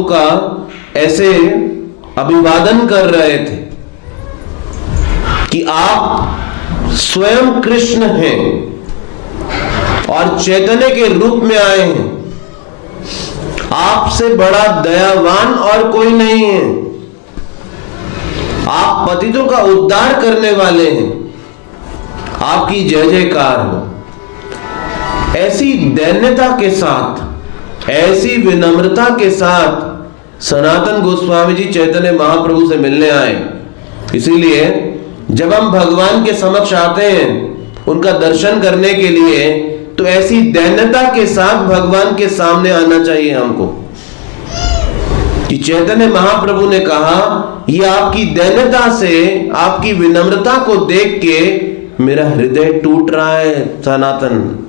महाप्रभु का ऐसे अभिवादन कर रहे थे कि आप स्वयं कृष्ण हैं और चैतन्य के रूप में आए हैं। आपसे बड़ा दयावान और कोई नहीं है। आप पतितों का उद्धार करने वाले हैं। आपकी जय जयकार हो। ऐसी दैन्यता के साथ, ऐसी विनम्रता के साथ सनातन गोस्वामी जी चैतन्य महाप्रभु से मिलने आए। इसीलिए जब हम भगवान के समक्ष आते हैं उनका दर्शन करने के लिए, तो ऐसी दैन्यता के साथ भगवान के सामने आना चाहिए हमको। कि चैतन्य महाप्रभु ने कहा, ये आपकी दैन्यता से, आपकी विनम्रता को देख के मेरा हृदय टूट रहा है सनातन।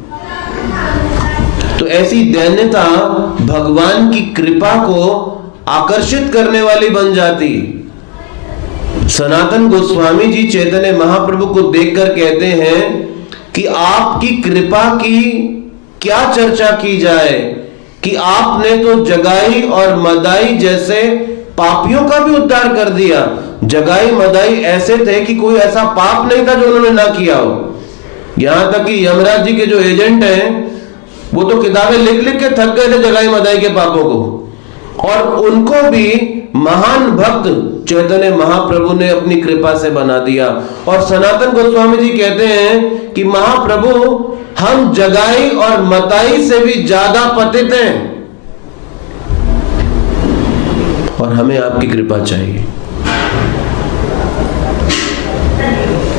तो ऐसी दैन्यता भगवान की कृपा को आकर्षित करने वाली बन जाती। सनातन गोस्वामी जी चैतन्य महाप्रभु को देखकर कहते हैं कि आपकी कृपा की क्या चर्चा की जाए, कि आपने तो जगाई और मदाई जैसे पापियों का भी उद्धार कर दिया। जगाई मदाई ऐसे थे कि कोई ऐसा पाप नहीं था जो उन्होंने ना किया हो। यहां तक कि यमराज जी के जो एजेंट हैं वो तो किताबें लिख लिख के थक गए थे जगाई मदाई के पापों को, और उनको भी महान भक्त चैतन्य महाप्रभु ने अपनी कृपा से बना दिया। और सनातन गोस्वामी जी कहते हैं कि महाप्रभु, हम जगाई और मताई से भी ज्यादा पतित हैं और हमें आपकी कृपा चाहिए।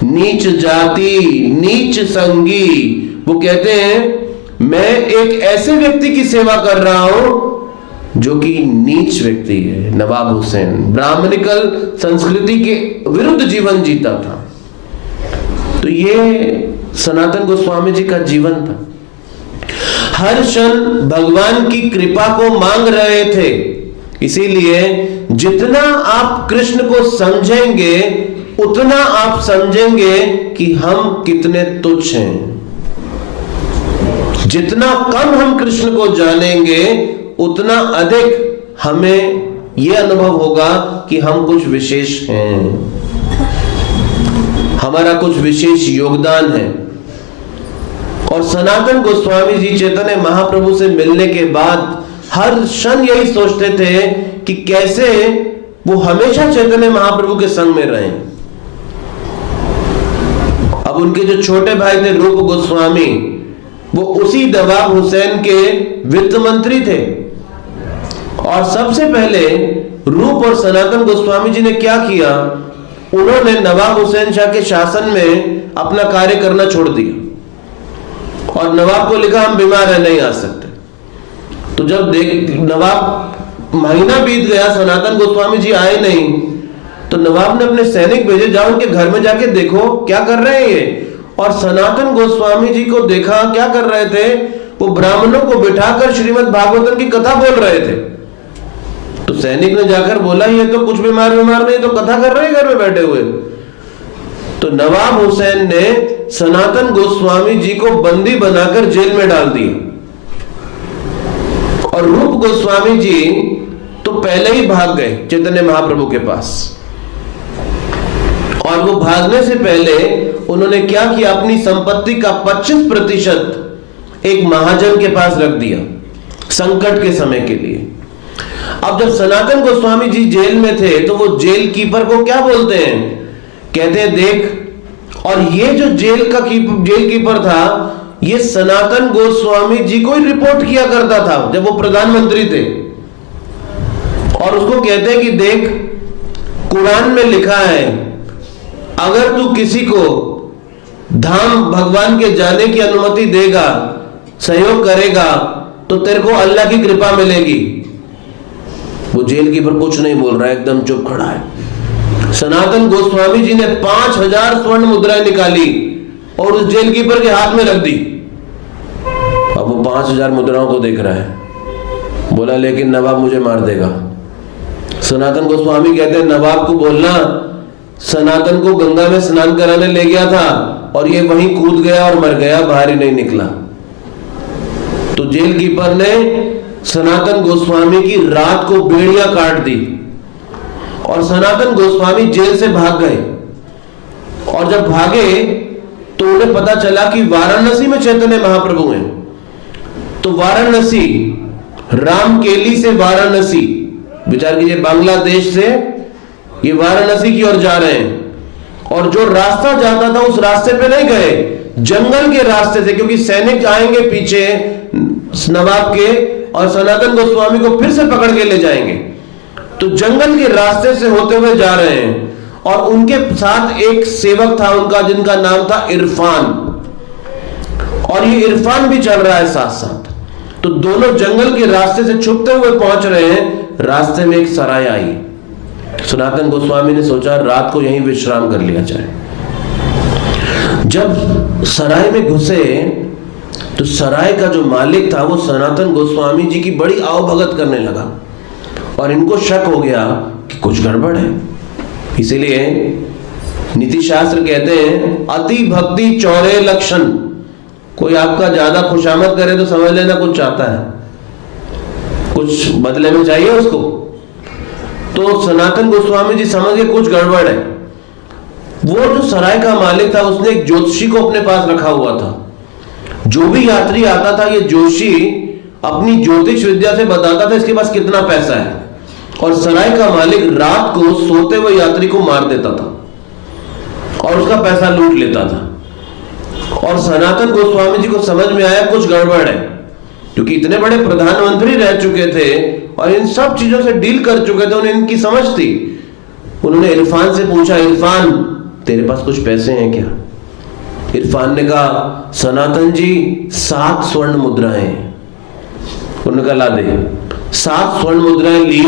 नीच जाति नीच संगी, वो कहते हैं मैं एक ऐसे व्यक्ति की सेवा कर रहा हूं जो कि नीच व्यक्ति है। नवाब हुसैन ब्राह्मणिकल संस्कृति के विरुद्ध जीवन जीता था। तो ये सनातन गोस्वामी जी का जीवन था। हर क्षण भगवान की कृपा को मांग रहे थे। इसीलिए जितना आप कृष्ण को समझेंगे उतना आप समझेंगे कि हम कितने तुच्छ हैं। जितना कम हम कृष्ण को जानेंगे उतना अधिक हमें यह अनुभव होगा कि हम कुछ विशेष हैं, हमारा कुछ विशेष योगदान है। और सनातन गोस्वामी जी चैतन्य महाप्रभु से मिलने के बाद हर क्षण यही सोचते थे कि कैसे वो हमेशा चैतन्य महाप्रभु के संग में रहें। अब उनके जो छोटे भाई थे रूप गोस्वामी, वो उसी नवाब हुसैन के वित्त मंत्री थे। और सबसे पहले रूप और सनातन गोस्वामी जी ने क्या किया, उन्होंने नवाब हुसैन शाह के शासन में अपना कार्य करना छोड़ दिया और नवाब को लिखा हम बीमार हैं, नहीं आ सकते। तो जब नवाब महीना बीत गया, सनातन गोस्वामी जी आए नहीं, तो नवाब ने अपने सैनिक भेजे, जाओ उनके घर में जाके देखो क्या कर रहे हैं ये। और सनातन गोस्वामी जी को देखा क्या कर रहे थे, वो ब्राह्मणों को बिठाकर श्रीमद् भागवतम की कथा बोल रहे थे। तो सैनिक ने जाकर बोला, ये तो कुछ बीमार नहीं, तो कथा कर रहे हैं घर में बैठे हुए। तो नवाब हुसैन ने सनातन गोस्वामी जी को बंदी बनाकर जेल में डाल दिया। और रूप गोस्वामी जी तो पहले ही भाग गए चैतन्य महाप्रभु के पास। और वो भागने से पहले उन्होंने क्या किया, अपनी संपत्ति का 25% एक महाजन के पास रख दिया संकट के समय के लिए। अब जब सनातन गोस्वामी जी जेल में थे तो वो जेल कीपर को क्या बोलते हैं, कहते हैं देख, और ये जो जेल कीपर था ये सनातन गोस्वामी जी को ही रिपोर्ट किया करता था जब वो प्रधानमंत्री थे। और उसको कहते हैं कि देख, कुरान में लिखा है अगर तू किसी को धाम भगवान के जाने की अनुमति देगा, सहयोग करेगा, तो तेरे को अल्लाह की कृपा मिलेगी। वो जेल कीपर कुछ नहीं बोल रहा है, एकदम चुप खड़ा है। सनातन गोस्वामी जी ने 5000 स्वर्ण मुद्राएं निकाली और उस जेल कीपर के हाथ में रख दी। अब वो 5000 मुद्राओं को देख रहा है। बोला लेकिन नवाब मुझे मार देगा। सनातन गोस्वामी कहते हैं नवाब को बोलना सनातन को गंगा में स्नान कराने ले गया था और ये वहीं कूद गया और मर गया, बाहर ही नहीं निकला। तो जेल कीपर ने सनातन गोस्वामी की रात को बेड़ियां काट दी और सनातन गोस्वामी जेल से भाग गए। और जब भागे तो उन्हें पता चला कि वाराणसी में चैतन्य महाप्रभु हैं। तो वाराणसी, रामकेली से वाराणसी, विचार कीजिए, बांग्लादेश से ये वाराणसी की ओर जा रहे हैं। और जो रास्ता जाता था उस रास्ते पे नहीं गए, जंगल के रास्ते से, क्योंकि सैनिक आएंगे पीछे नवाब के और सनातन गोस्वामी को फिर से पकड़ के ले जाएंगे। तो जंगल के रास्ते से होते हुए जा रहे हैं और उनके साथ एक सेवक था उनका, जिनका नाम था इरफान, और ये इरफान भी चल रहा है साथ साथ। तो दोनों जंगल के रास्ते से छुपते हुए पहुंच रहे हैं। रास्ते में एक सराय आई। सनातन गोस्वामी ने सोचा रात को यहीं विश्राम कर लिया जाए। जब सराय में घुसे तो सराय का जो मालिक था वो सनातन गोस्वामी जी की बड़ी आवभगत करने लगा और इनको शक हो गया कि कुछ गड़बड़ है। इसीलिए नीति शास्त्र कहते हैं अति भक्ति चौरे लक्षण। कोई आपका ज्यादा खुशामद करे तो समझ लेना कुछ चाहता है, कुछ बदले में चाहिए उसको। तो सनातन गोस्वामी जी समझ गए कुछ गड़बड़ है। वो जो सराय का मालिक था उसने एक ज्योतिषी को अपने पास रखा हुआ था। जो भी यात्री आता था ये ज्योतिषी अपनी ज्योतिष विद्या से बताता था इसके पास कितना पैसा है, और सराय का मालिक रात को सोते हुए यात्री को मार देता था और उसका पैसा लूट लेता था। और सनातन गोस्वामी जी को समझ में आया कुछ गड़बड़ है, क्योंकि इतने बड़े प्रधानमंत्री रह चुके थे और इन सब चीजों से डील कर चुके थे, उन्हें इनकी समझ थी। उन्होंने इरफान से पूछा, इरफान तेरे पास कुछ पैसे हैं क्या? इरफान ने कहा, सनातन जी 7 स्वर्ण मुद्राएं। उन्होंने कहा ला दे। 7 स्वर्ण मुद्राएं ली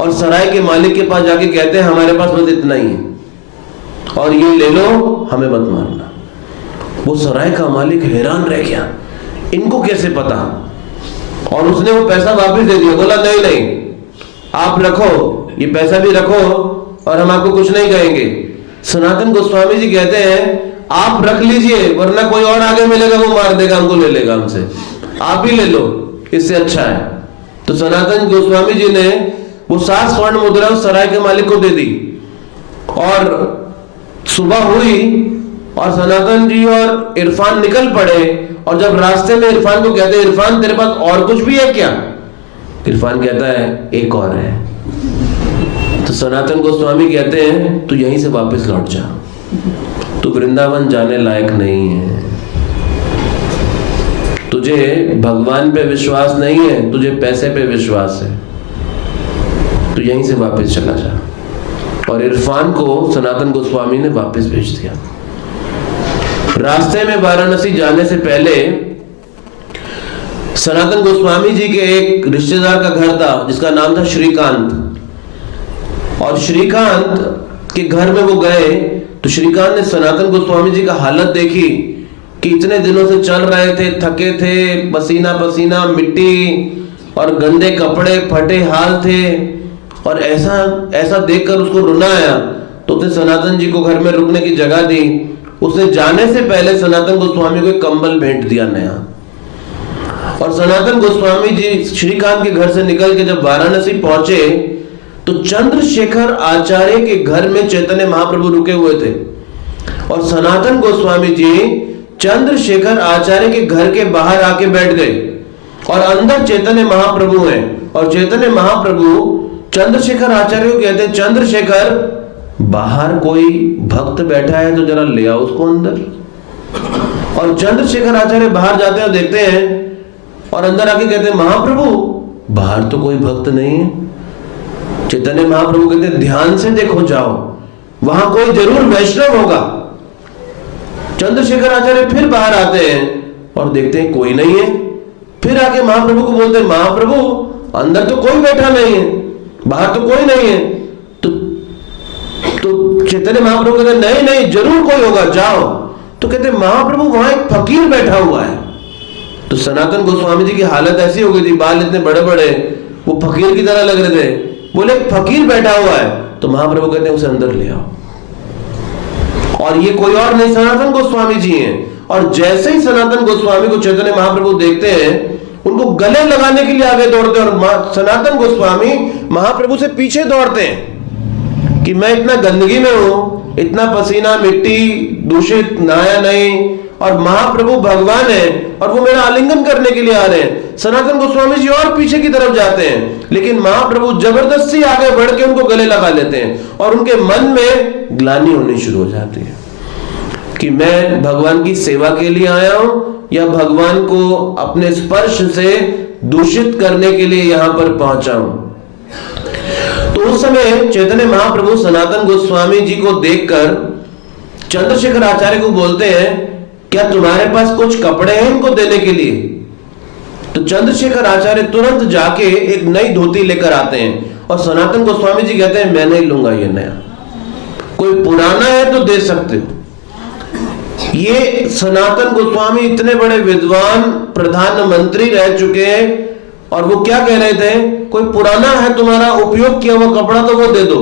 और सराय के मालिक के पास जाके कहते हैं हमारे पास बस इतना ही है और ये ले लो, हमें मत मारना। वो सराय का मालिक हैरान रह गया, इनको कैसे पता? और उसने वो पैसा वापस दे दिया। बोला नहीं नहीं, आप रखो, ये पैसा भी रखो और हम आपको कुछ नहीं कहेंगे। सनातन गोस्वामी जी कहते हैं आप रख लीजिए, वरना कोई और आगे मिलेगा वो मार देगा, हमको ले लेगा हमसे, आप ही ले लो, इससे अच्छा है। तो सनातन गोस्वामी जी ने वो 7 स्वर्ण मुद्रा उस सराय के मालिक को दे दी। और सुबह हुई और सनातन जी और इरफान निकल पड़े। और जब रास्ते में इरफान को कहते हैं, इरफान तेरे पास और कुछ भी है क्या? इरफान कहता है एक और है। तो सनातन गोस्वामी कहते हैं तू यहीं से वापस लौट जा, तू वृंदावन जाने लायक नहीं है, तुझे भगवान पे विश्वास नहीं है, तुझे पैसे पे विश्वास है, तू यहीं से वापस चला जा। और इरफान को सनातन गोस्वामी ने वापस भेज दिया। रास्ते में वाराणसी जाने से पहले सनातन गोस्वामी जी के एक रिश्तेदार का घर था जिसका नाम था श्रीकांत। और श्रीकांत के घर में वो गए तो श्रीकांत ने सनातन गोस्वामी जी का हालत देखी कि इतने दिनों से चल रहे थे, थके थे, पसीना पसीना, मिट्टी और गंदे कपड़े, फटे हाल थे। और ऐसा देखकर उसको रोना आया। तो उसने सनातन जी को घर में रुकने की जगह दी। उसने जाने से पहले सनातन गोस्वामी को एक कंबल भेंट दिया नया। और सनातन गोस्वामी जी श्रीकांत के घर से निकल के जब वाराणसी पहुंचे तो चंद्रशेखर आचार्य के घर में चैतन्य महाप्रभु रुके हुए थे। और सनातन गोस्वामी जी चंद्रशेखर आचार्य के घर के बाहर आके बैठ गए और अंदर चैतन्य महाप्रभु हैं। और चैतन्य महाप्रभु चंद्रशेखर आचार्य को कहते हैं, चंद्रशेखर बाहर कोई भक्त बैठा है तो जरा ले आओ उसको अंदर। और चंद्रशेखर आचार्य बाहर जाते हैं, देखते हैं और अंदर आके कहते हैं, महाप्रभु बाहर तो कोई भक्त नहीं है। चैतन्य महाप्रभु कहते हैं, ध्यान से देखो, जाओ, वहां कोई जरूर वैष्णव होगा। चंद्रशेखर आचार्य फिर बाहर आते हैं और देखते हैं कोई नहीं है। फिर आके महाप्रभु को बोलते हैं, महाप्रभु अंदर तो कोई बैठा नहीं है, बाहर तो कोई नहीं है। तो चैतन्य महाप्रभु कहते हैं, नहीं नहीं जरूर कोई होगा, जाओ। तो कहते हैं, महाप्रभु वहां एक फकीर बैठा हुआ है। तो सनातन गोस्वामी जी की हालत ऐसी हो गई थी, बाल इतने बड़े बड़े, वो फकीर की तरह लग रहे थे। बोले फकीर बैठा हुआ है। तो महाप्रभु कहते हैं, उसे अंदर ले आओ। और ये कोई और नहीं, सनातन गोस्वामी जी हैं। और जैसे ही सनातन गोस्वामी को चैतन्य महाप्रभु देखते हैं उनको गले लगाने के लिए आगे दौड़ते हैं, और सनातन गोस्वामी महाप्रभु से पीछे दौड़ते हैं कि मैं इतना गंदगी में हूं, इतना पसीना मिट्टी दूषित, नहाया नहीं, और महाप्रभु भगवान है और वो मेरा आलिंगन करने के लिए आ रहे हैं। सनातन गोस्वामी जी और पीछे की तरफ जाते हैं, लेकिन महाप्रभु जबरदस्ती आगे बढ़ के उनको गले लगा लेते हैं, और उनके मन में ग्लानि होनी शुरू हो जाती है कि मैं भगवान की सेवा के लिए आया हूं या भगवान को अपने स्पर्श से दूषित करने के लिए यहां पर पहुंचा हूं। तो उस समय चैतन्य महाप्रभु सनातन गोस्वामी जी को देखकर चंद्रशेखर आचार्य को बोलते हैं, क्या तुम्हारे पास कुछ कपड़े हैं इनको देने के लिए? तो चंद्रशेखर आचार्य तुरंत जाके एक नई धोती लेकर आते हैं, और सनातन गोस्वामी जी कहते हैं मैं नहीं लूंगा ये नया, कोई पुराना है तो दे सकते हो। ये सनातन गोस्वामी इतने बड़े विद्वान प्रधानमंत्री रह चुके हैं, और वो क्या कह रहे थे, कोई पुराना है तुम्हारा उपयोग किया हुआ कपड़ा तो वो दे दो।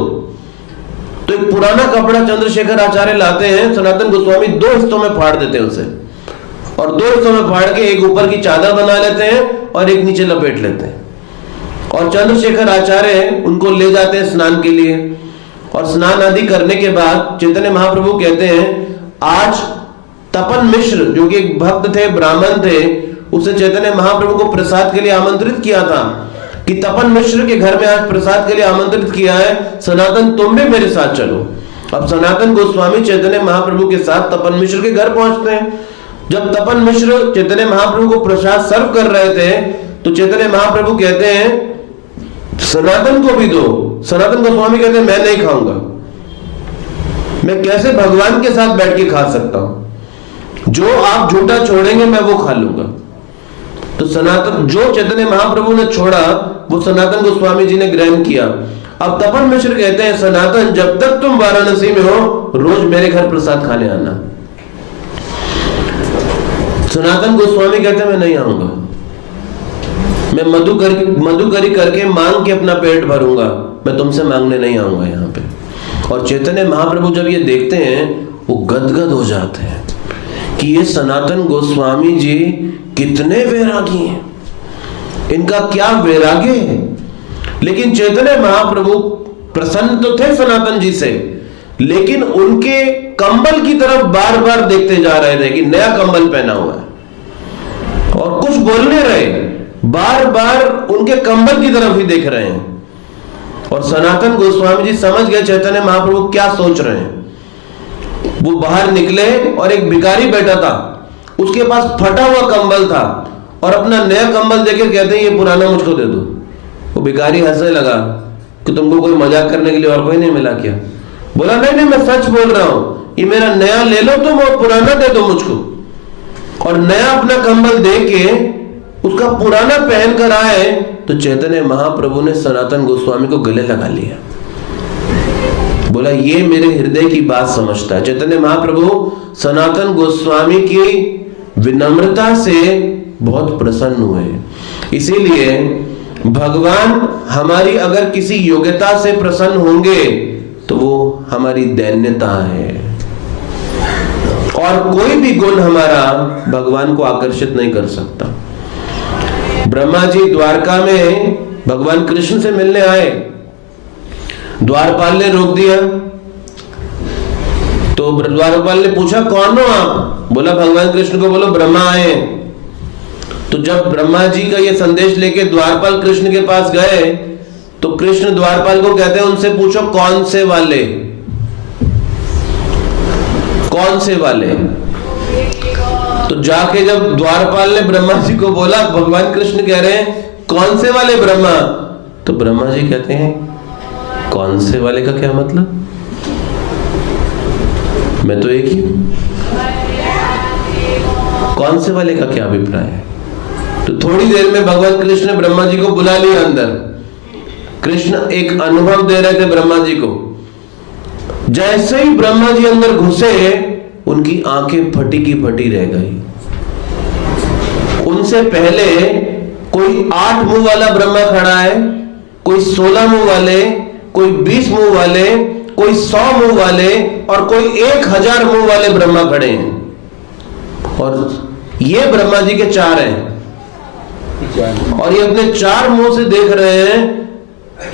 तो एक पुराना कपड़ा चंद्रशेखर आचार्य लाते हैं, सनातन गोस्वामी 2 हिस्सों में फाड़ देते हैं उसे, और 2 हिस्सों में फाड़ के एक ऊपर की चादर बना लेते हैं और एक नीचे लपेट लेते हैं, और चंद्रशेखर आचार्य उनको ले जाते हैं स्नान के लिए। और स्नान आदि करने के बाद चैतन्य महाप्रभु कहते हैं, आज तपन मिश्र जो कि एक भक्त थे, ब्राह्मण थे, उसे चैतन्य महाप्रभु को प्रसाद के लिए आमंत्रित किया था कि तपन मिश्र के घर में आज प्रसाद के लिए आमंत्रित किया है, सनातन तुम भी मेरे साथ चलो। अब सनातन गोस्वामी चैतन्य महाप्रभु के साथ तपन मिश्र के घर पहुंचते हैं। जब तपन मिश्र चैतन्य महाप्रभु को प्रसाद सर्व कर रहे थे, तो चैतन्य महाप्रभु कहते हैं सनातन को भी दो। सनातन गोस्वामी कहते हैं मैं नहीं खाऊंगा, मैं कैसे भगवान के साथ बैठ के खा सकता हूं, जो आप झूठा छोड़ेंगे मैं वो खा लूंगा। तो सनातन जो चैतन्य महाप्रभु ने छोड़ा वो सनातन गोस्वामी जी ने ग्रहण किया। अब तपन मिश्र कहते हैं, सनातन जब तक तुम वाराणसी में हो रोज मेरे घर प्रसाद खाने आना। सनातन गोस्वामी कहते हैं मैं नहीं आऊंगा, मैं मधुकरी करके मांग के अपना पेट भरूंगा, मैं तुमसे मांगने नहीं आऊंगा यहाँ पे। और चैतन्य महाप्रभु जब ये देखते हैं वो गदगद हो जाते हैं कि ये सनातन गोस्वामी जी कितने वैरागी हैं, इनका क्या वैराग्य है। लेकिन चैतन्य महाप्रभु प्रसन्न तो थे सनातन जी से, लेकिन उनके कंबल की तरफ बार बार देखते जा रहे थे कि नया कंबल पहना हुआ है, और कुछ बोल नहीं रहे, बार बार उनके कंबल की तरफ ही देख रहे हैं। और सनातन गोस्वामी जी समझ गए चैतन्य महाप्रभु क्या सोच रहे हैं। वो बाहर निकले और एक भिखारी बैठा था, उसके पास फटा हुआ कंबल था, और अपना नया कंबल देकर कहते हैं ये पुराना मुझको दे दो। वो भिखारी हंसने लगा कि तुमको कोई मजाक करने के लिए और कोई नहीं मिला क्या? बोला नहीं नहीं मैं सच बोल रहा हूं, ये मेरा नया ले लो तुम और पुराना दे दो मुझको। और नया अपना कंबल दे के उसका पुराना पहन कर आए तो चैतन्य महाप्रभु ने सनातन गोस्वामी को गले लगा लिया। बोला ये मेरे हृदय की बात समझता है। चैतन्य महाप्रभु सनातन गोस्वामी की विनम्रता से बहुत प्रसन्न हुए। इसीलिए भगवान हमारी अगर किसी योग्यता से प्रसन्न होंगे तो वो हमारी दैन्यता है, और कोई भी गुण हमारा भगवान को आकर्षित नहीं कर सकता। ब्रह्मा जी द्वारका में भगवान कृष्ण से मिलने आए, द्वारपाल ने रोक दिया। तो द्वारपाल ने पूछा कौन हो आप? बोला भगवान कृष्ण को बोलो ब्रह्मा आए। तो जब ब्रह्मा जी का ये संदेश लेके द्वारपाल कृष्ण के पास गए तो कृष्ण द्वारपाल को कहते हैं उनसे पूछो कौन से वाले, कौन से वाले। तो जाके जब द्वारपाल ने ब्रह्मा जी को बोला, भगवान कृष्ण कह रहे हैं कौन से वाले ब्रह्मा? तो ब्रह्मा जी कहते हैं कौन से वाले का क्या मतलब, मैं तो एक ही हूं, कौन से वाले का क्या अभिप्राय है? तो थोड़ी देर में भगवान कृष्ण ने ब्रह्मा जी को बुला लिया अंदर। कृष्ण एक अनुभव दे रहे थे ब्रह्मा जी को। जैसे ही ब्रह्मा जी अंदर घुसे उनकी आंखें फटी की फटी रह गई। उनसे पहले कोई 8 मुंह वाला ब्रह्मा खड़ा है, कोई 16 मुंह वाले, कोई 20 मुंह वाले, कोई 100 मुंह वाले और कोई 1000 मुंह वाले ब्रह्मा खड़े हैं, और ये ब्रह्मा जी के 4 हैं। और ये अपने 4 मुंह से देख रहे हैं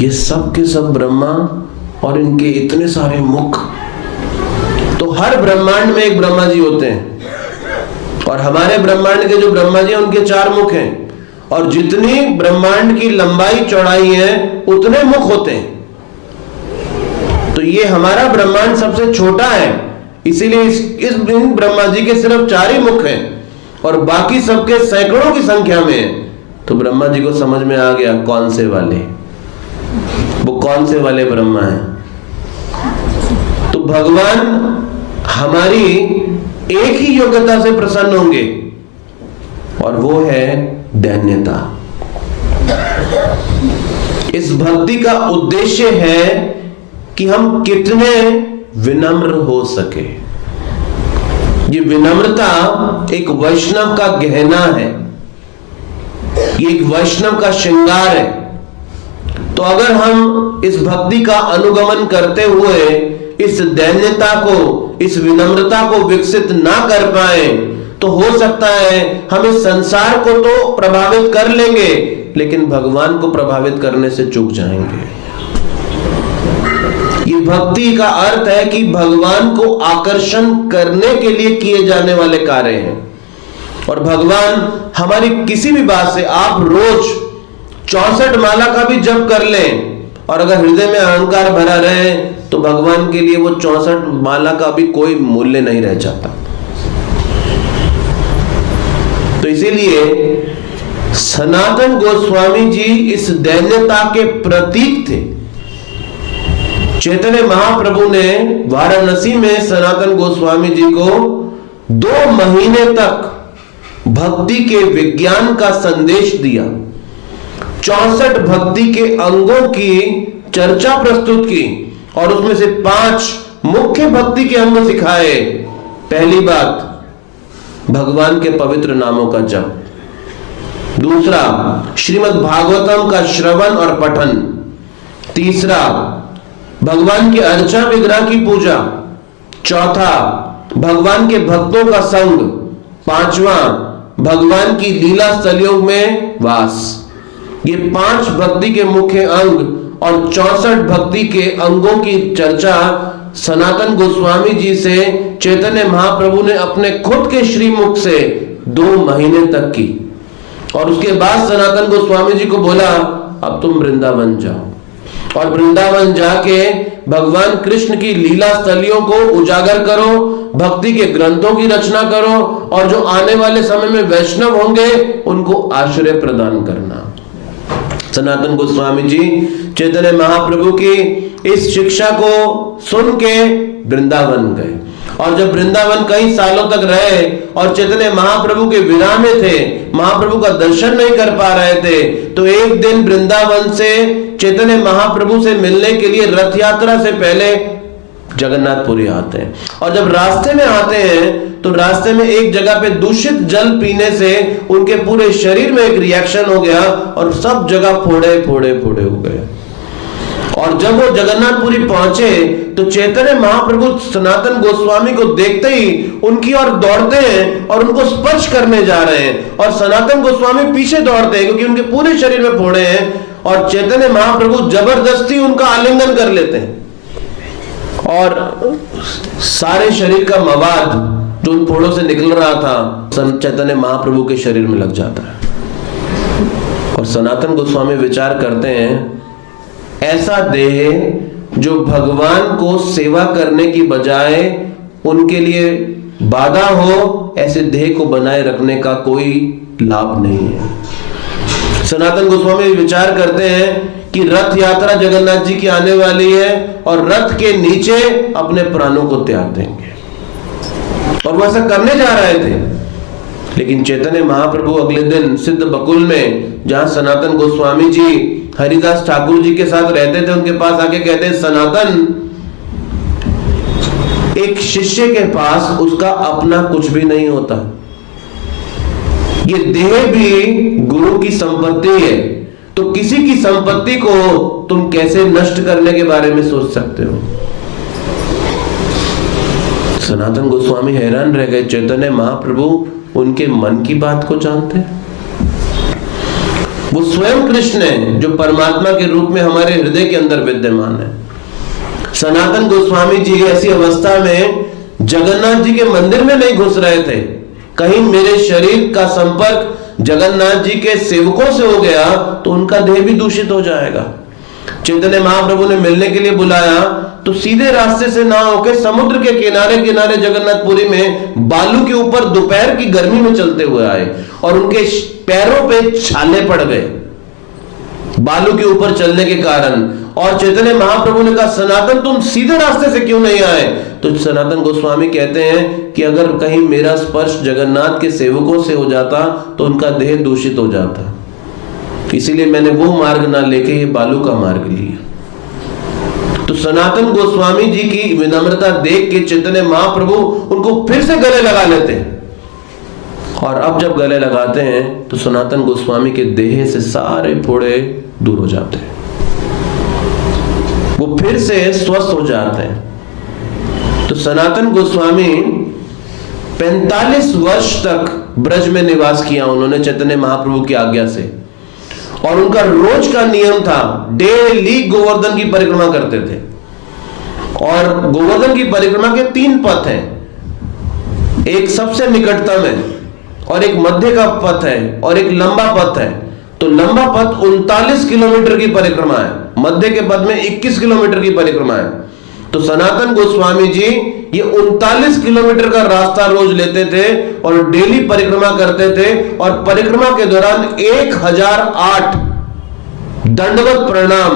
ये सब के सब ब्रह्मा और इनके इतने सारे मुख। तो हर ब्रह्मांड में एक ब्रह्मा जी होते हैं और हमारे ब्रह्मांड के जो ब्रह्मा जी हैं उनके 4 मुख हैं और जितनी ब्रह्मांड की लंबाई चौड़ाई है उतने मुख होते हैं। तो ये हमारा ब्रह्मांड सबसे छोटा है, इसीलिए इस ब्रह्मा जी के सिर्फ 4 ही मुख हैं और बाकी सबके सैकड़ों की संख्या में है। तो ब्रह्मा जी को समझ में आ गया कौन से वाले, वो कौन से वाले ब्रह्मा हैं। तो भगवान हमारी एक ही योग्यता से प्रसन्न होंगे और वो है दैन्यता। इस भक्ति का उद्देश्य है कि हम कितने विनम्र हो सके। ये विनम्रता एक वैष्णव का गहना है, ये एक वैष्णव का श्रृंगार है। तो अगर हम इस भक्ति का अनुगमन करते हुए इस दैन्यता को, इस विनम्रता को विकसित ना कर पाए तो हो सकता है हम इस संसार को तो प्रभावित कर लेंगे लेकिन भगवान को प्रभावित करने से चूक जाएंगे। ये भक्ति का अर्थ है कि भगवान को आकर्षण करने के लिए किए जाने वाले कार्य हैं और भगवान हमारी किसी भी बात से, आप रोज 64 माला का भी जप कर लें और अगर हृदय में अहंकार भरा रहे तो भगवान के लिए वो 64 माला का भी कोई मूल्य नहीं रह जाता। तो इसीलिए सनातन गोस्वामी जी इस दैन्यता के प्रतीक थे। चैतन्य महाप्रभु ने वाराणसी में सनातन गोस्वामी जी को 2 महीने तक भक्ति के विज्ञान का संदेश दिया। 64 भक्ति के अंगों की चर्चा प्रस्तुत की और उसमें से 5 मुख्य भक्ति के अंग सिखाए। पहली बात, भगवान के पवित्र नामों का जप। दूसरा, श्रीमद् भागवतम का श्रवण और पठन। तीसरा, भगवान के अर्चा विग्रह की पूजा। चौथा, भगवान के भक्तों का संग। पांचवा, भगवान की लीला स्थलियों में वास। ये 5 भक्ति के मुख्य अंग और 64 भक्ति के अंगों की चर्चा सनातन गोस्वामी जी से चैतन्य महाप्रभु ने अपने खुद के श्रीमुख से 2 महीने तक की और उसके बाद सनातन गोस्वामी जी को बोला अब तुम वृंदावन जाओ और वृंदावन जाके भगवान कृष्ण की लीला स्थलियों को उजागर करो, भक्ति के ग्रंथों की रचना करो और जो आने वाले समय में वैष्णव होंगे उनको आश्रय प्रदान करना। सनातन गोस्वामी जी चैतन्य महाप्रभु की इस शिक्षा को सुन के वृंदावन गए और जब वृंदावन कई सालों तक रहे और चैतन्य महाप्रभु के विरह में थे, महाप्रभु का दर्शन नहीं कर पा रहे थे, तो एक दिन वृंदावन से चैतन्य महाप्रभु से मिलने के लिए रथ यात्रा से पहले जगन्नाथपुरी आते हैं और जब रास्ते में आते हैं तो रास्ते में एक जगह पे दूषित जल पीने से उनके पूरे शरीर में एक रिएक्शन हो गया और सब जगह फोड़े फोड़े फोड़े हो गए। और जब वो जगन्नाथपुरी पहुंचे तो चैतन्य महाप्रभु सनातन गोस्वामी को देखते ही उनकी ओर दौड़ते हैं और उनको स्पर्श करने जा रहे हैं और सनातन गोस्वामी पीछे दौड़ते हैं क्योंकि उनके पूरे शरीर में फोड़े हैं और चैतन्य महाप्रभु जबरदस्ती उनका आलिंगन कर लेते हैं और सारे शरीर का मवाद जो उन फोड़ों से निकल रहा था चैतन्य महाप्रभु के शरीर में लग जाता है। और सनातन गोस्वामी विचार करते हैं ऐसा देह जो भगवान को सेवा करने की बजाय उनके लिए बाधा हो, ऐसे देह को बनाए रखने का कोई लाभ नहीं है। सनातन गोस्वामी विचार करते हैं कि रथ यात्रा जगन्नाथ जी की आने वाली है और रथ के नीचे अपने प्राणों को त्याग देंगे और वो ऐसा करने जा रहे थे। लेकिन चैतन्य महाप्रभु अगले दिन सिद्ध बकुल में, जहां सनातन गोस्वामी जी हरिदास ठाकुर जी के साथ रहते थे, उनके पास आके कहते हैं सनातन, एक शिष्य के पास उसका अपना कुछ भी नहीं होता, ये देह भी गुरु की संपत्ति है, तो किसी की संपत्ति को तुम कैसे नष्ट करने के बारे में सोच सकते हो। सनातन गोस्वामी हैरान रह गए, चैतन्य महाप्रभु उनके मन की बात को जानते हैं। वो स्वयं कृष्ण है जो परमात्मा के रूप में हमारे हृदय के अंदर विद्यमान है। सनातन गोस्वामी जी ऐसी अवस्था में जगन्नाथ जी के मंदिर में नहीं घुस रहे थे। कहीं मेरे शरीर का संपर्क जगन्नाथ जी के सेवकों से हो गया तो उनका देह भी दूषित हो जाएगा। चैतन्य महाप्रभु ने मिलने के लिए बुलाया तो सीधे रास्ते से ना होके समुद्र के किनारे किनारे जगन्नाथपुरी में बालू के ऊपर दोपहर की गर्मी में चलते हुए आए और उनके पैरों पे छाले पड़ गए बालू के ऊपर चलने के कारण। और चैतन्य महाप्रभु ने कहा, सनातन तुम सीधे रास्ते से क्यों नहीं आए? तो सनातन गोस्वामी कहते हैं कि अगर कहीं मेरा स्पर्श जगन्नाथ के सेवकों से हो जाता तो उनका देह दूषित हो जाता, इसीलिए मैंने वो मार्ग ना लेके ये बालू का मार्ग लिया। तो सनातन गोस्वामी जी की विनम्रता देख के चैतन्य महाप्रभु उनको फिर से गले लगा लेते हैं। और अब जब गले लगाते हैं तो सनातन गोस्वामी के देह से सारे फोड़े दूर हो जाते हैं, वो फिर से स्वस्थ हो जाते हैं। तो सनातन गोस्वामी 45 वर्ष तक ब्रज में निवास किया उन्होंने चैतन्य महाप्रभु की आज्ञा से। और उनका रोज का नियम था, डेली गोवर्धन की परिक्रमा करते थे। और गोवर्धन की परिक्रमा के 3 पथ हैं, एक सबसे निकटतम है और एक मध्य का पथ है और एक लंबा पथ है। तो लंबा पथ 39 किलोमीटर की परिक्रमा है, मध्य के पथ में 21 किलोमीटर की परिक्रमा है। तो सनातन गोस्वामी जी ये 39 किलोमीटर का रास्ता रोज लेते थे और डेली परिक्रमा करते थे। और परिक्रमा के दौरान 1008 दंडवत प्रणाम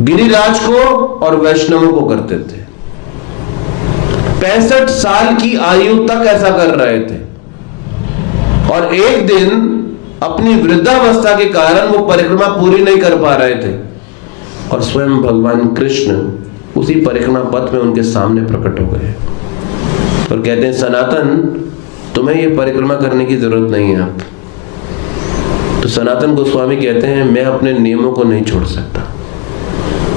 गिरिराज को और वैष्णवों को करते थे। 65 साल की आयु तक ऐसा कर रहे थे। और एक दिन अपनी वृद्धावस्था के कारण वो परिक्रमा पूरी नहीं कर पा रहे थे और स्वयं भगवान कृष्ण उसी परिक्रमा पथ में उनके सामने प्रकट हो गए और कहते हैं, सनातन तुम्हें ये परिक्रमा करने की जरूरत नहीं है अब। तो सनातन गोस्वामी कहते हैं, मैं अपने नियमों को नहीं छोड़ सकता।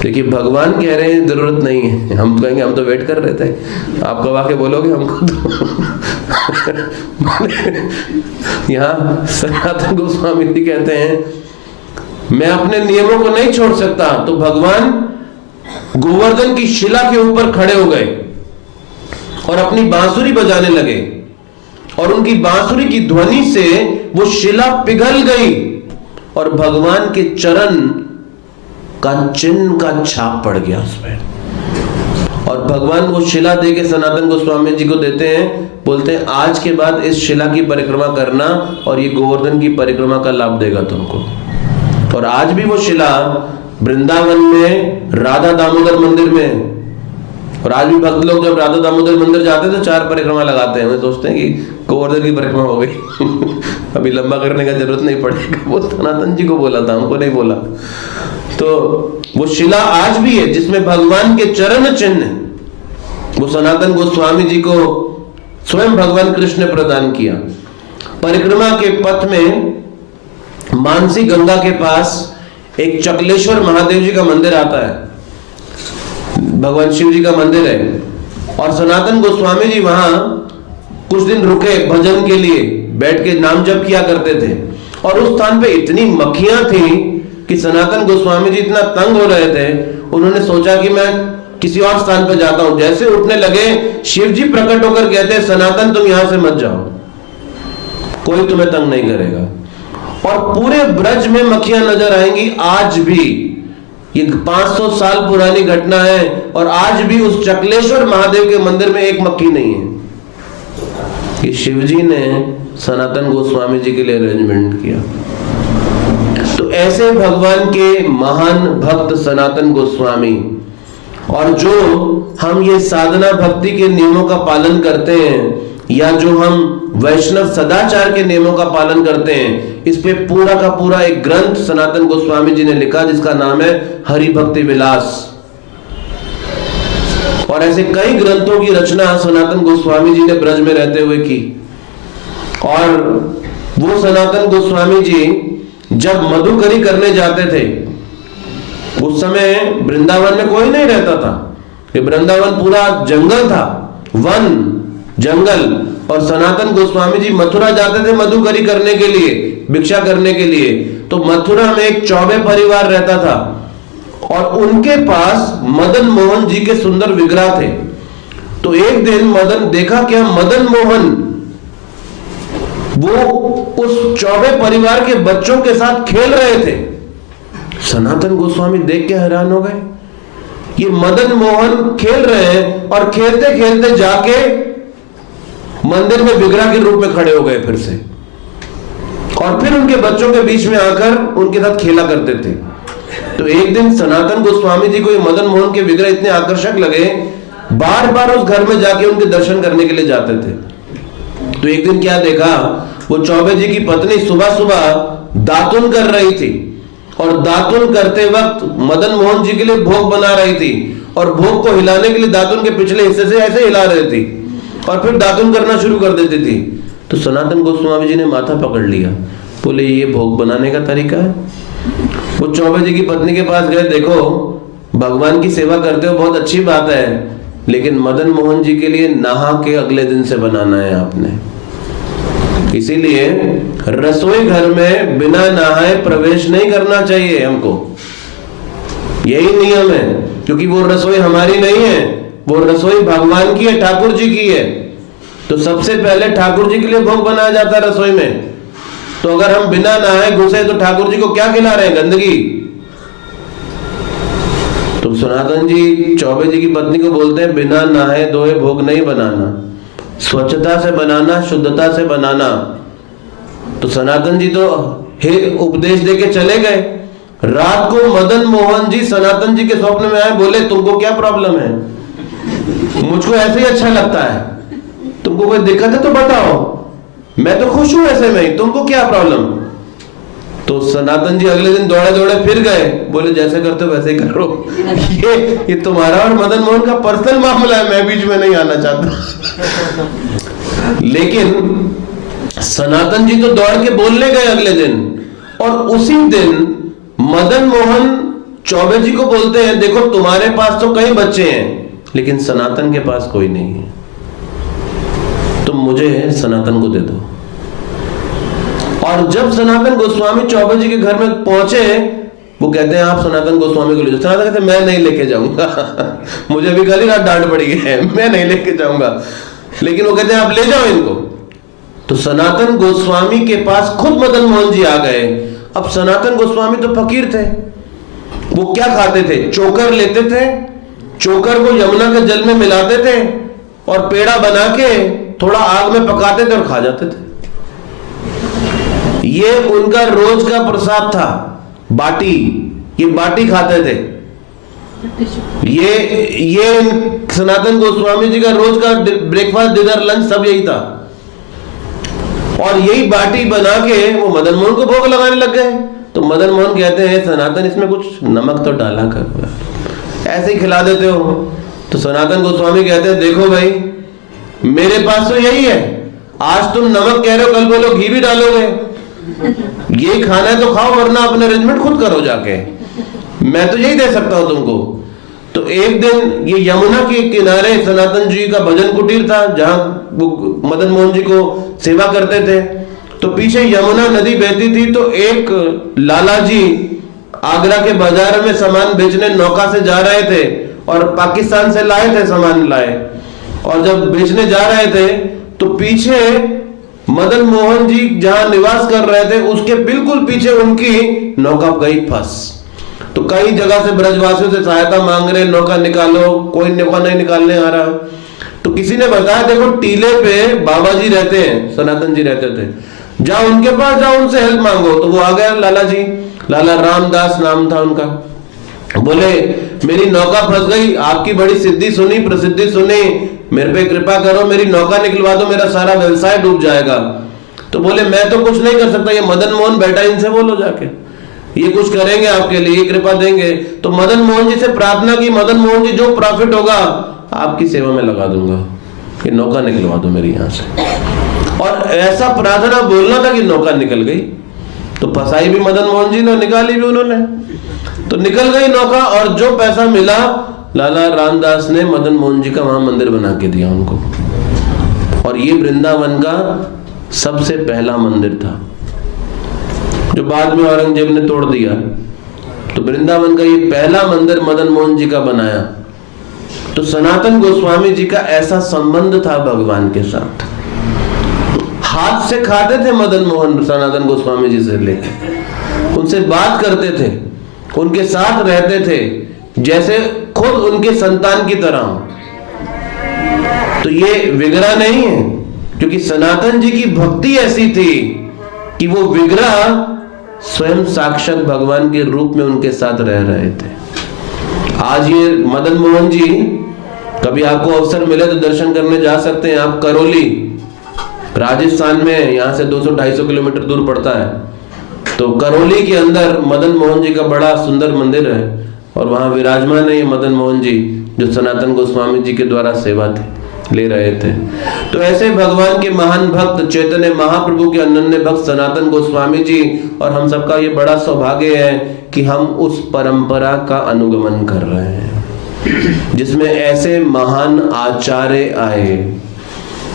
देखिए भगवान कह रहे हैं जरूरत नहीं है, हम तो कहेंगे हम तो वेट कर रहे थे, आप कब आके बोलोगे हमको तो यहाँ सनातन गोस्वामी जी कहते हैं, मैं अपने नियमों को नहीं छोड़ सकता। तो भगवान गोवर्धन की शिला के ऊपर खड़े हो गए और अपनी बांसुरी बजाने लगे और उनकी बांसुरी की ध्वनि से वो शिला पिघल गई और भगवान के चरण का चिन्ह का छाप पड़ गया उसमें। और भगवान वो शिला दे के सनातन गोस्वामी जी को देते हैं, बोलते हैं आज के बाद इस शिला की परिक्रमा करना और ये गोवर्धन की परिक्रमा का लाभ देगा तुमको। और आज भी वो शिला वृंदावन में राधा दामोदर मंदिर में, और आज भी भक्त लोग जब राधा दामोदर मंदिर जाते हैं तो 4 परिक्रमा लगाते हैं, वे सोचते हैं कि गोवर्धन की परिक्रमा हो गई अभी लंबा करने का जरूरत नहीं पड़ेगा। वो सनातन जी को बोला था, हमको नहीं बोला। तो वो शिला आज भी है जिसमें भगवान के चरण चिन्ह वो सनातन गोस्वामी जी को स्वयं भगवान कृष्ण ने प्रदान किया। परिक्रमा के पथ में मानसी गंगा के पास एक चकलेश्वर महादेव जी का मंदिर आता है, भगवान शिव जी का मंदिर है। और सनातन गोस्वामी जी वहां कुछ दिन रुके भजन के लिए, बैठ के नाम जप किया करते थे। और उस स्थान पे इतनी मक्खियां थी कि सनातन गोस्वामी जी इतना तंग हो रहे थे, उन्होंने सोचा कि मैं किसी और स्थान पर जाता हूं। जैसे उठने लगे शिव जी प्रकट होकर कहते हैं, सनातन तुम यहां से मत जाओ, कोई तुम्हें तंग नहीं करेगा। और पूरे ब्रज में मक्खियां नजर आएंगी आज भी। ये 500 साल पुरानी घटना है और आज भी उस चकलेश्वर महादेव के मंदिर में एक मक्खी नहीं है। ये शिवजी ने सनातन गोस्वामी जी के लिए अरेंजमेंट किया। तो ऐसे भगवान के महान भक्त सनातन गोस्वामी, और जो हम ये साधना भक्ति के नियमों का पालन करते हैं या जो हम वैष्णव सदाचार के नियमों का पालन करते हैं, इस पे पूरा का पूरा एक ग्रंथ सनातन गोस्वामी जी ने लिखा जिसका नाम है हरि भक्ति विलास। और ऐसे कई ग्रंथों की रचना सनातन गोस्वामी जी ने ब्रज में रहते हुए की। और वो सनातन गोस्वामी जी जब मधुकरी करने जाते थे, उस समय वृंदावन में कोई नहीं रहता था, ये वृंदावन पूरा जंगल था, वन, जंगल, और सनातन गोस्वामी जी मथुरा जाते थे मधुकरी करने के लिए, भिक्षा करने के लिए। तो मथुरा में एक चौबे परिवार रहता था और उनके पास मदन मोहन जी के सुंदर विग्रह थे। तो एक दिन मदन देखा क्या, मदन मोहन वो उस चौबे परिवार के बच्चों के साथ खेल रहे थे। सनातन गोस्वामी देख के हैरान हो गए, ये मदन मोहन खेल रहे हैं और खेलते खेलते जाके मंदिर में विग्रह के रूप में खड़े हो गए फिर से, और फिर उनके बच्चों के बीच में आकर उनके साथ खेला करते थे। तो एक दिन सनातन गोस्वामी जी को ये मदन मोहन के विग्रह इतने आकर्षक लगे, बार बार उस घर में जाके उनके दर्शन करने के लिए जाते थे। तो एक दिन क्या देखा, वो चौबे जी की पत्नी सुबह सुबह दातुन कर रही थी और दातुन करते वक्त मदन मोहन जी के लिए भोग बना रही थी, और भोग को हिलाने के लिए दातुन के पिछले हिस्से से ऐसे हिला रही थी और फिर दातुन करना शुरू कर देती थी। तो सनातन गोस्वामी जी ने माथा पकड़ लिया, बोले ये भोग बनाने का तरीका है। वो चौबे जी की पत्नी के पास गए, देखो भगवान की सेवा करते हो बहुत अच्छी बात है, लेकिन मदन मोहन जी के लिए नहा के अगले दिन से बनाना है आपने, इसीलिए रसोई घर में बिना नहाए प्रवेश नहीं करना चाहिए हमको, यही नियम है। क्योंकि वो रसोई हमारी नहीं है, वो रसोई भगवान की है, ठाकुर जी की है। तो सबसे पहले ठाकुर जी के लिए भोग बनाया जाता है रसोई में। तो अगर हम बिना नहाए घुसे तो ठाकुर जी को क्या खिला रहे हैं, गंदगी। तो सनातन जी चौबे जी की पत्नी को बोलते हैं, बिना नहाए धोए भोग नहीं बनाना, स्वच्छता से बनाना, शुद्धता से बनाना। तो सनातन जी तो हे उपदेश देके चले गए। रात को मदन मोहन जी सनातन जी के स्वप्न में आए, बोले तुमको क्या प्रॉब्लम है, मुझको ऐसे ही अच्छा लगता है, तुमको कोई दिक्कत है तो बताओ, मैं तो खुश हूं ऐसे में, तुमको क्या प्रॉब्लम। तो सनातन जी अगले दिन दौड़े दौड़े फिर गए, बोले जैसे करते हो वैसे ही करो, ये तुम्हारा और मदन मोहन का पर्सनल मामला है, मैं बीच में नहीं आना चाहता। लेकिन सनातन जी तो दौड़ के बोलने गए अगले दिन, और उसी दिन मदन मोहन चौबे जी को बोलते हैं, देखो तुम्हारे पास तो कई बच्चे हैं लेकिन सनातन के पास कोई नहीं है, तुम मुझे सनातन को दे दो। और जब सनातन गोस्वामी चौबे जी के घर में पहुंचे, वो कहते हैं आप सनातन गोस्वामी को ले जाओ। सनातन कहते हैं मैं नहीं लेके जाऊंगा, मुझे अभी कल ही रात डांट पड़ी है, मैं नहीं लेके जाऊंगा। लेकिन वो कहते हैं आप ले जाओ इनको। तो सनातन गोस्वामी के पास खुद मदन मोहन जी आ गए। अब सनातन गोस्वामी तो फकीर थे, वो क्या खाते थे, चोकर लेते थे, चोकर को यमुना के जल में मिलाते थे और पेड़ा बना के थोड़ा आग में पकाते थे और खा जाते थे। ये उनका रोज का प्रसाद था, बाटी, ये बाटी खाते थे। ये सनातन गोस्वामी जी का रोज का ब्रेकफास्ट, डिनर, लंच सब यही था। और यही बाटी बना के वो मदन मोहन को भोग लगाने लग गए। तो मदन मोहन कहते हैं सनातन इसमें कुछ नमक तो डाला कर, ऐसे ही खिला देते हो। तो सनातन गोस्वामी कहते हैं देखो भाई मेरे पास तो यही है, आज तुम नमक कह रहे हो, कल बोलो घी भी डालोगे, ये खाना है तो खाओ वरना अपने अरेंजमेंट खुद करो जाके, मैं तो यही दे सकता हूं तुमको। तो एक दिन ये यमुना के किनारे सनातन जी का भजन कुटीर था जहां वो मदन मोहन जी को सेवा करते थे। तो पीछे यमुना नदी बहती थी। तो एक लाला जी आगरा के बाजार में सामान बेचने नौका से जा रहे थे और पाकिस्तान से लाए थे सामान लाए, और जब बेचने जा रहे थे तो पीछे मदन मोहन जी जहां निवास कर रहे थे उसके बिल्कुल पीछे उनकी नौका गई फंस। तो कई जगह से ब्रजवासियों से सहायता मांग रहे, नौका निकालो, कोई नौका नहीं निकालने आ रहा। तो किसी ने बताया देखो टीले पे बाबा जी रहते हैं, सनातन जी रहते थे, जाओ उनके पास जाओ, उनसे हेल्प मांगो। तो वो आ गया लाला जी, लाला रामदास नाम था उनका। बोले मेरी नौका फंस गई, आपकी बड़ी सिद्धि सुनी, प्रसिद्धि सुनी, मेरे पे कृपा करो, मेरी नौका निकलवा दो, मेरा सारा व्यवसाय डूब जाएगा। तो बोले मैं तो कुछ नहीं कर सकता, ये मदन मोहन बैठा, इनसे बोलो जाके, ये कुछ करेंगे आपके लिए, कृपा देंगे। तो मदन मोहन जी से प्रार्थना की, मदन मोहन जी जो प्रॉफिट होगा आपकी सेवा में लगा दूंगा, कि नौका निकलवा दो मेरी यहां से। और ऐसा प्रार्थना बोलना था कि नौका निकल गई। तो फसाई भी मदन मोहन जी ने, निकाली भी उन्होंने, तो निकल गई नौका। और जो पैसा मिला लाला रामदास ने मदन मोहन जी का वहां मंदिर बना के दिया उनको। और ये वृंदावन का सबसे पहला मंदिर था, जो बाद में औरंगजेब ने तोड़ दिया। तो वृंदावन का ये पहला मंदिर मदन मोहन जी का बनाया। तो सनातन गोस्वामी जी का ऐसा संबंध था भगवान के साथ। हाथ से खाते थे मदन मोहन सनातन गोस्वामी जी से लेके, उनसे बात करते थे, उनके साथ रहते थे जैसे खुद उनके संतान की तरह। तो ये विग्रह नहीं है, क्योंकि सनातन जी की भक्ति ऐसी थी कि वो विग्रह स्वयं साक्षात भगवान के रूप में उनके साथ रह रहे थे। आज ये मदन मोहन जी, कभी आपको अवसर मिले तो दर्शन करने जा सकते हैं आप। करौली राजस्थान में, यहाँ से 200-250 किलोमीटर दूर पड़ता है। तो करौली के अंदर मदन मोहन जी का बड़ा सुंदर मंदिर है, और वहां विराजमान है ये मदन मोहन जी, जो सनातन गोस्वामी जी के द्वारा सेवा ले रहे थे। तो ऐसे भगवान के महान भक्त चैतन्य महाप्रभु के अनन्य भक्त सनातन गोस्वामी जी और हम सबका ये बड़ा सौभाग्य है कि हम उस परंपरा का अनुगमन कर रहे हैं जिसमें ऐसे महान आचार्य आए।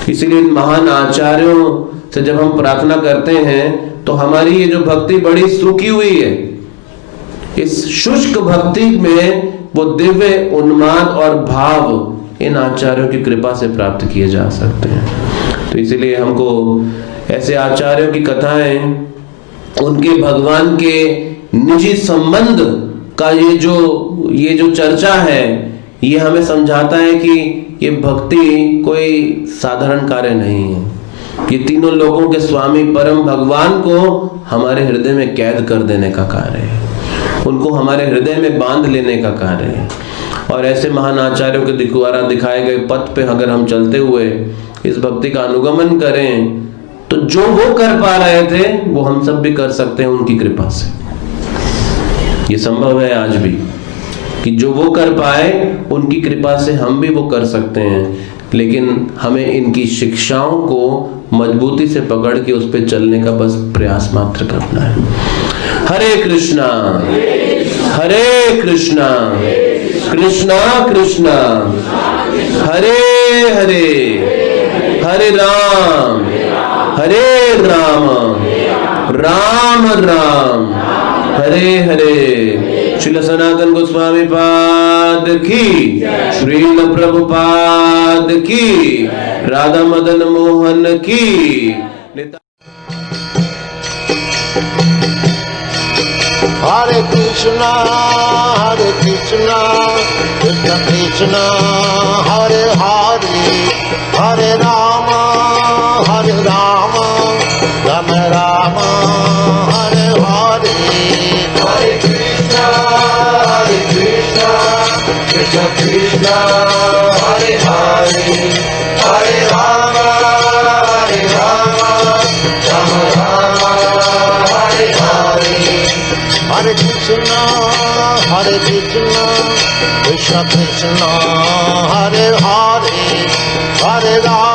इसलिए इन महान आचार्यों से जब हम प्रार्थना करते हैं तो हमारी ये जो भक्ति बड़ी सूखी हुई है, इस शुष्क भक्ति में वो दिव्य उन्माद और भाव इन आचार्यों की कृपा से प्राप्त किए जा सकते हैं। तो इसीलिए हमको ऐसे आचार्यों की कथाएं, उनके भगवान के निजी संबंध का ये जो चर्चा है, ये हमें समझाता है कि ये भक्ति कोई साधारण कार्य नहीं है। ये तीनों लोगों के स्वामी परम भगवान को हमारे हृदय में कैद कर देने का कार्य है, उनको हमारे हृदय में बांध लेने का कार्य है। और ऐसे महान आचार्यों के द्वारा दिखाए गए पथ पे अगर हम चलते हुए इस भक्ति का अनुगमन करें तो जो वो कर पा रहे थे वो हम सब भी कर सकते हैं उनकी कृपा से। ये संभव है आज भी कि जो वो कर पाए उनकी कृपा से हम भी वो कर सकते हैं, लेकिन हमें इनकी शिक्षाओं को मजबूती से पकड़ के उस पर चलने का बस प्रयास मात्र करना है। हरे कृष्णा हरे कृष्णा कृष्णा कृष्णा हरे हरे, हरे राम राम राम राम हरे हरे। श्रील सनातन गोस्वामी पाद की, श्रील प्रभुपाद की, राधा मदन मोहन की। हरे कृष्णा कृष्ण कृष्ण हरे हरे, हरे राम राम राम हरे हरे। हरे कृष्ण कृष्ण कृष्ण हरे हरे, हरे राम राम हरे हरे। हरे कृष्ण कृष्ण कृष्ण हरे हरे, हरे राम